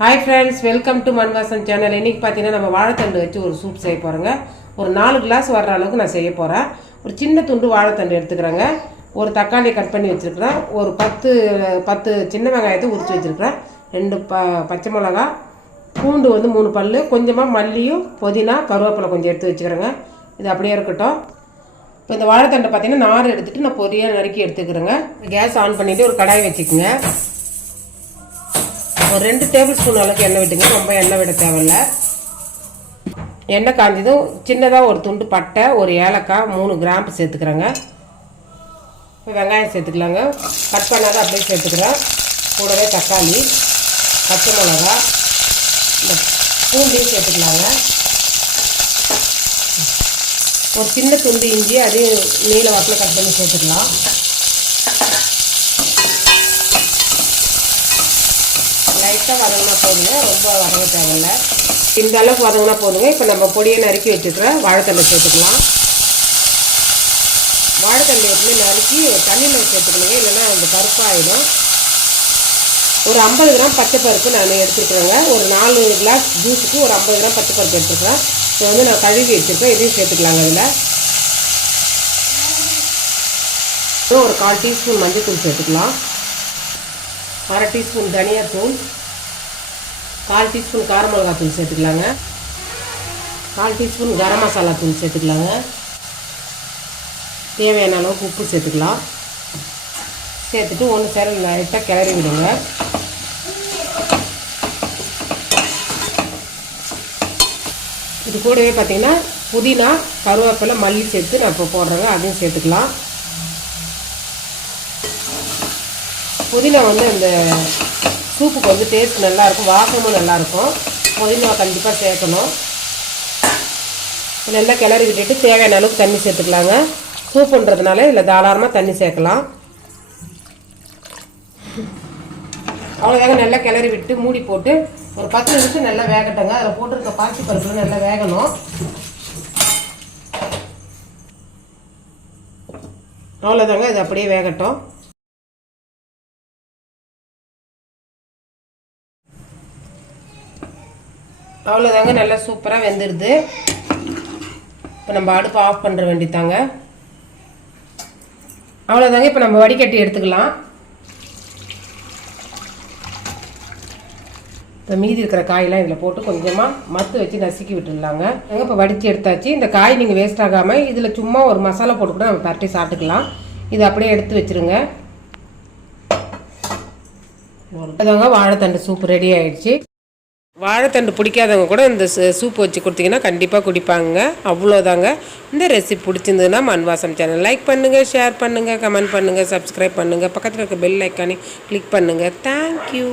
Hi friends, welcome to Manvasan channel. இன்றைக்கி பார்த்தீங்கன்னா நம்ம வாழைத்தண்டு வச்சு ஒரு சூப் செய்ய போகிறோங்க. ஒரு 4 கிளாஸ் வர்ற அளவுக்கு நான் செய்ய போகிறேன். ஒரு சின்ன துண்டு வாழைத்தண்டு எடுத்துக்கிறேங்க. ஒரு தக்காளியை கட் பண்ணி வச்சுருக்கிறேன். ஒரு 10 சின்ன வெங்காயத்தை உரித்து வச்சுருக்கிறேன். 2 பச்சை மிளகா, பூண்டு 3 பல், கொஞ்சமாக மல்லியும் புதினா கருவேப்பிலை கொஞ்சம் எடுத்து வச்சுக்கிறேங்க. இது அப்படியே இருக்கட்டும். இப்போ இந்த வாழைத்தண்டை பார்த்தீங்கன்னா நார் எடுத்துகிட்டு நான் பொரியாக நறுக்கி எடுத்துக்கிறேங்க. கேஸ் ஆன் பண்ணிவிட்டு ஒரு கடாய் வச்சுக்கோங்க. ஒரு 2 டேபிள் ஸ்பூன் அளவுக்கு எண்ணெய் விட்டுங்க. ரொம்ப எண்ணெய் விட தேவையில்லை. எண்ணெய் காஞ்சதும் சின்னதாக ஒரு துண்டு பட்டை, ஒரு ஏலக்காய், 3 கிராம்பு சேர்த்துக்கிறேங்க. இப்போ வெங்காயம் சேர்த்துக்கலாங்க. கட் பண்ணாத அப்படியே சேர்த்துக்கிறேன். கூடவே தக்காளி, பச்சை மிளகா, இந்த பூண்டையும் சேர்த்துக்கலாங்க. ஒரு சின்ன துண்டு இஞ்சி அதையும் நீல வாக்கில் கட் பண்ணி சேர்த்துக்கலாம். லைட்டாக வதங்கினா போதுங்க, ரொம்ப வதங்க தேவையில்லை. இந்த அளவுக்கு வதங்கினா போதுங்க. இப்போ நம்ம பொடியை நறுக்கி வச்சுக்கிற வாழைத்தண்டை சேர்த்துக்கலாம். வாழைத்தண்டை எப்படி நறுக்கி தண்ணியில் சேர்த்துக்கணுங்க, இல்லைன்னா அந்த பருப்பாகிடும். ஒரு 50 கிராம் பச்சை பருப்பு நான் எடுத்துருக்குறேங்க. ஒரு 4 கிளாஸ் ஜூஸுக்கு ஒரு 50 கிராம் பச்சை பருப்பு எடுத்துருக்கேன். இப்போ நான் கழுவி வச்சுருக்கேன். இதையும் சேர்த்துக்கலாங்க. அதில் ஒரு 1/4 டீஸ்பூன் மஞ்சள் தூள் சேர்த்துக்கலாம். 1/2 டீஸ்பூன் தனியாத்தூள், 1/4 டீஸ்பூன் கார மிளகாய் தூள் சேர்த்துக்கலாங்க. 1/4 டீஸ்பூன் கரம் மசாலா தூள் சேர்த்துக்கலாங்க. தேவையான அளவுக்கு உப்பு சேர்த்துக்கலாம். சேர்த்துட்டு ஒன்று சேர லைட்டாக கிளறி விடுங்க. இது கூடவே பார்த்திங்கன்னா புதினா கருவேப்பிலை மல்லி சேர்த்து நான் இப்போ போடுறேங்க. அதையும் சேர்த்துக்கலாம். புதினா அந்த சூப்புக்கு டேஸ்ட் நல்லாயிருக்கும், வாசமும் நல்லாயிருக்கும். புதினா கண்டிப்பாக சேர்க்கணும். நல்லா கிளறி விட்டுட்டு தேவையான அளவுக்கு தண்ணி சேர்த்துக்கலாங்க. சூப்புன்றதுனால இதில் தாராளமாக தண்ணி சேர்க்கலாம். அவ்வளோதாங்க. நல்லா கிளறி விட்டு மூடி போட்டு ஒரு 10 நிமிஷம் நல்லா வேகட்டுங்க. அதில் போட்டிருக்க பாசி பருப்பு நல்லா வேகணும். அவ்வளோதாங்க. இது அப்படியே வேகட்டும். அவ்வளோதாங்க. நல்லா சூப்பராக வெந்துடுது. இப்போ நம்ம அடுப்பு ஆஃப் பண்ணுற வேண்டியதாங்க. அவ்வளோதாங்க. இப்போ நம்ம வடிகட்டி எடுத்துக்கலாம். இப்போ மீதி இருக்கிற காயெல்லாம் இதில் போட்டு கொஞ்சமாக மத்து வச்சு நசுக்கி விட்டுடலாங்க. இப்போ வடித்து எடுத்தாச்சு. இந்த காய் நீங்கள் வேஸ்ட் ஆகாமல் இதில் சும்மா ஒரு மசாலா போட்டு கூட நம்ம பரட்டி சாப்பிட்டுக்கலாம். இது அப்படியே எடுத்து வச்சுருங்க. அதாங்க வாழைத்தண்டு சூப் ரெடி ஆகிடுச்சு. வாழைத்தண்டு பிடிக்காதவங்க கூட இந்த சூப் வச்சு கொடுத்தீங்கன்னா கண்டிப்பாக குடிப்பாங்க. அவ்வளோதாங்க. இந்த ரெசிபி பிடிச்சிருந்ததுன்னா மண்வாசம் சேனல் லைக் பண்ணுங்கள், ஷேர் பண்ணுங்கள், கமெண்ட் பண்ணுங்கள், சப்ஸ்கிரைப் பண்ணுங்கள். பக்கத்தில் இருக்க பெல் ஐக்கானே கிளிக் பண்ணுங்கள். தேங்க்யூ.